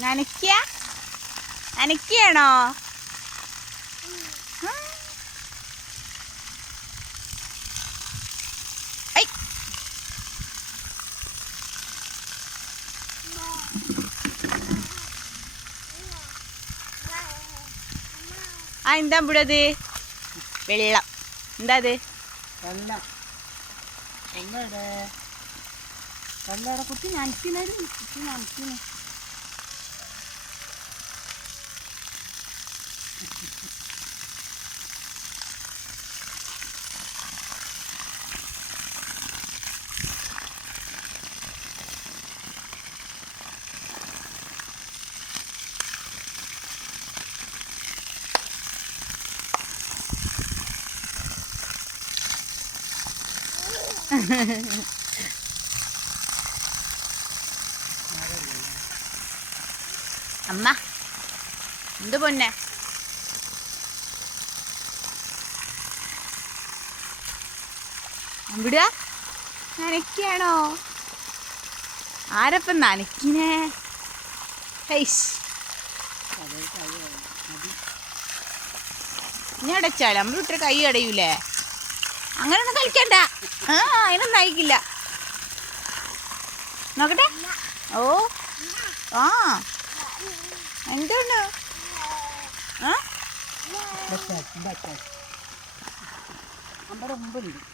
നനയ്ക്ക? നനയ്ക്കാണോ ആ. എന്താ ഇവിടെ അത്? വെള്ളം. എന്താ അത്? വെള്ള. ಎಲ್ಲರ ಕುಟ್ಟಿ ನೆನ್ಸಿ ನಡಿ ಕುಟ್ಟಿ ನೆನ್ಸಿ Hehehehe അമ്മ എന്ത് പൊന്നെ? ഇവിടെ നനയ്ക്കാണോ? ആരപ്പം നനയ്ക്കിനേ ഹൈസ് ഇനി അടച്ചാലേ നമ്മൾ ഇത്ര കൈ അടയൂലേ അങ്ങനെയൊന്നും കളിക്കണ്ട. ആ അതിനൊന്നും അയക്കില്ല നോക്കട്ടെ. ഓ ആ. എന്താണ് ആ? നമ്മുടെ മുമ്പിലുണ്ട്.